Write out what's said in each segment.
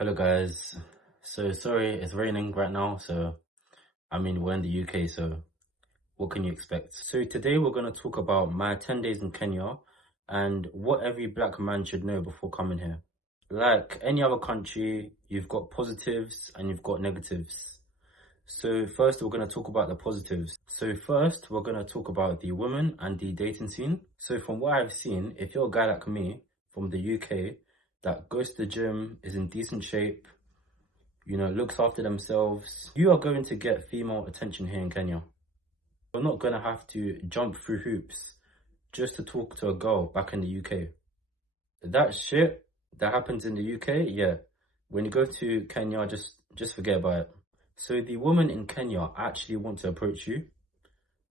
Hello guys. So sorry, it's raining right now. We're in the UK, so what can you expect? So today we're going to talk about my 10 days in Kenya and what every black man should know before coming here. Like any other country, you've got positives and you've got negatives. So first we're going to talk about the positives. So first we're going to talk about the women and the dating scene. So from what I've seen, if you're a guy like me from the UK that goes to the gym, is in decent shape, looks after themselves, you are going to get female attention here in Kenya. You're not going to have to jump through hoops just to talk to a girl back in the UK. That shit that happens in the UK, yeah, when you go to Kenya, just forget about it. So the women in Kenya actually want to approach you.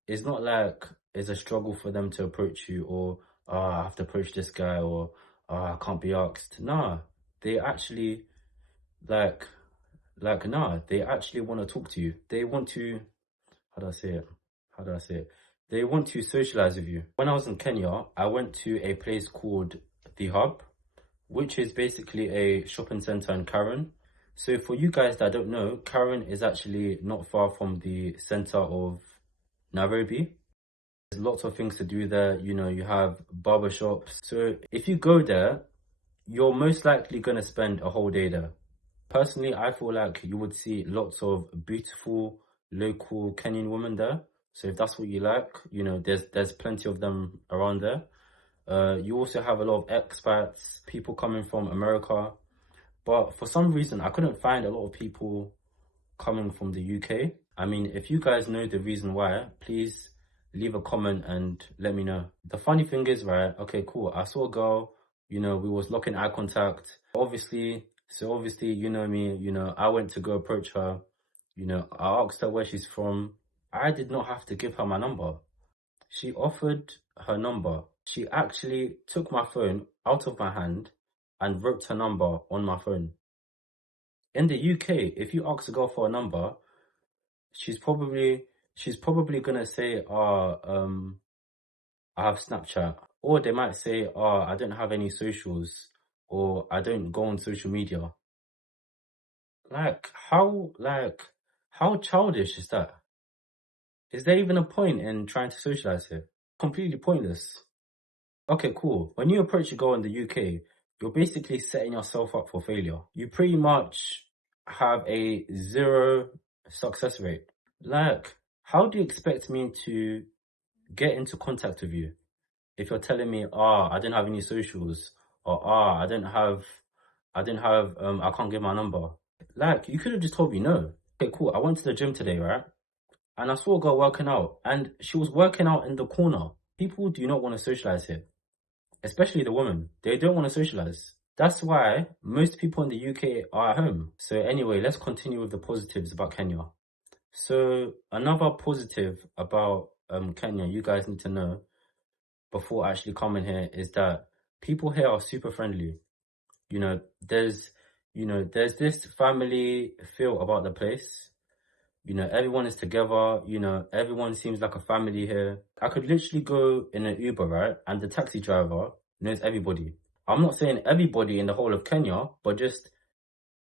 It's not like it's a struggle for them to approach you, or I have to approach this guy, or I can't be asked. Nah, they actually like nah, they actually want to talk to you. They want to, how do I say it? How do I say it? They want to socialize with you. When I was in Kenya, I went to a place called The Hub, which is basically a shopping center in Karen. So for you guys that don't know, Karen is actually not far from the center of Nairobi. There's lots of things to do there. You have barber shops. So if you go there, you're most likely going to spend a whole day there. Personally, I feel like you would see lots of beautiful local Kenyan women there. So if that's what you like, there's plenty of them around there. You also have a lot of expats, people coming from America. But for some reason, I couldn't find a lot of people coming from the UK. I mean, if you guys know the reason why, please leave a comment and let me know. The funny thing is, right, okay, cool. I saw a girl, we was locking eye contact. Obviously, you know me, I went to go approach her. I asked her where she's from. I did not have to give her my number. She offered her number. She actually took my phone out of my hand and wrote her number on my phone. In the UK, if you ask a girl for a number, she's probably gonna say, I have Snapchat. Or they might say, I don't have any socials, or I don't go on social media. How childish is that? Is there even a point in trying to socialize here? Completely pointless. Okay, cool. When you approach a girl in the UK, you're basically setting yourself up for failure. You pretty much have a 0 success rate. How do you expect me to get into contact with you if you're telling me, I didn't have any socials, or I can't give my number? You could have just told me no. Okay, cool. I went to the gym today, right? And I saw a girl working out, and she was working out in the corner. People do not want to socialize here, especially the women. They don't want to socialize. That's why most people in the UK are at home. So anyway, let's continue with the positives about Kenya. So another positive about Kenya, you guys need to know before actually coming here, is that people here are super friendly. There's this family feel about the place. Everyone is together. Everyone seems like a family here. I could literally go in an Uber, right? And the taxi driver knows everybody. I'm not saying everybody in the whole of Kenya, but just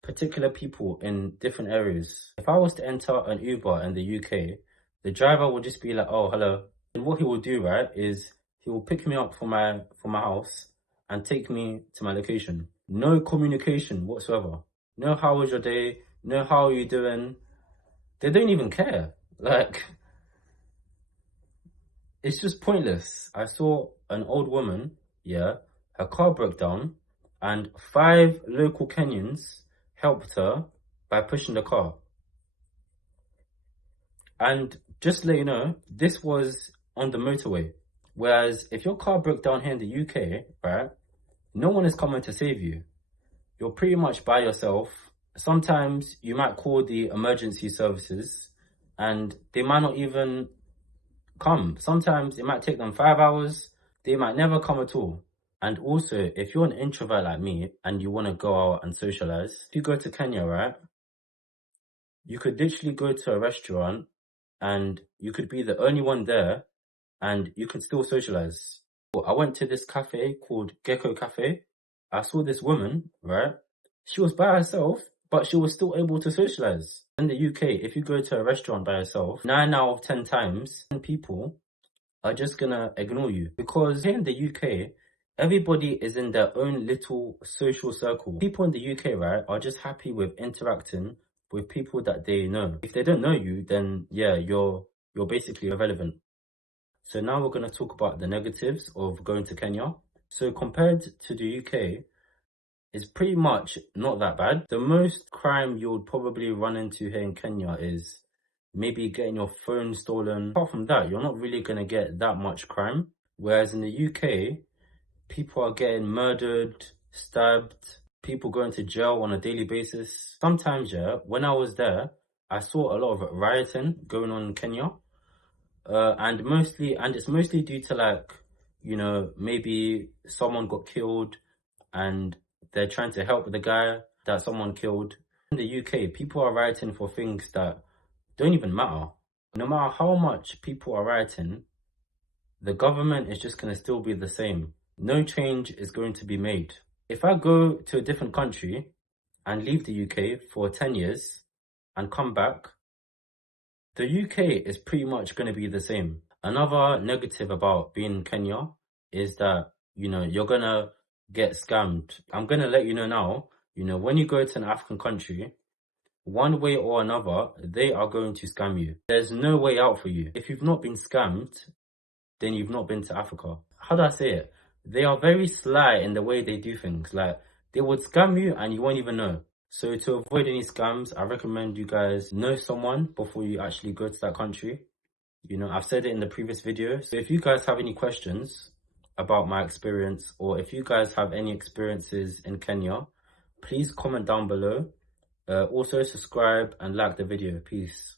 particular people in different areas. If I was to enter an Uber in the UK, the driver would just be like, oh, hello. And what he will do, right, is he will pick me up from my house and take me to my location. No communication whatsoever. No, how was your day? No, how are you doing? They don't even care. It's just pointless. I saw an old woman, yeah, her car broke down, and 5 local Kenyans helped her by pushing the car. And just to let you know, this was on the motorway. Whereas if your car broke down here in the UK, right, no one is coming to save you. You're pretty much by yourself. Sometimes you might call the emergency services and they might not even come. Sometimes it might take them 5 hours. They might never come at all. And also, if you're an introvert like me and you want to go out and socialize, if you go to Kenya, right, you could literally go to a restaurant and you could be the only one there and you could still socialize. I went to this cafe called Gecko Cafe. I saw this woman, right? She was by herself, but she was still able to socialize. In the UK, if you go to a restaurant by yourself, 9 out of 10 times, 10 people are just gonna ignore you. Because here in the UK, everybody is in their own little social circle. People in the UK, right, are just happy with interacting with people that they know. If they don't know you, then yeah, you're basically irrelevant. So now we're gonna talk about the negatives of going to Kenya. So compared to the UK, it's pretty much not that bad. The most crime you would probably run into here in Kenya is maybe getting your phone stolen. Apart from that, you're not really going to get that much crime. Whereas in the UK, people are getting murdered, stabbed, people going to jail on a daily basis. Sometimes, yeah, when I was there, I saw a lot of rioting going on in Kenya. And it's mostly due to like, you know, maybe someone got killed and they're trying to help the guy that someone killed. In the UK, people are rioting for things that don't even matter. No matter how much people are rioting, the government is just going to still be the same. No change is going to be made. If I go to a different country and leave the UK for 10 years and come back, the UK is pretty much going to be the same. Another negative about being in Kenya is that, you know, you're going to get scammed. I'm going to let you know now, you know, when you go to an African country, one way or another, they are going to scam you. There's no way out for you. If you've not been scammed, then you've not been to Africa. How do I say it? They are very sly in the way they do things. Like, they would scam you and you won't even know. So to avoid any scams, I recommend you guys know someone before you actually go to that country. You know, I've said it in the previous video. So if you guys have any questions about my experience, or if you guys have any experiences in Kenya, please comment down below. Also subscribe and like the video. Peace.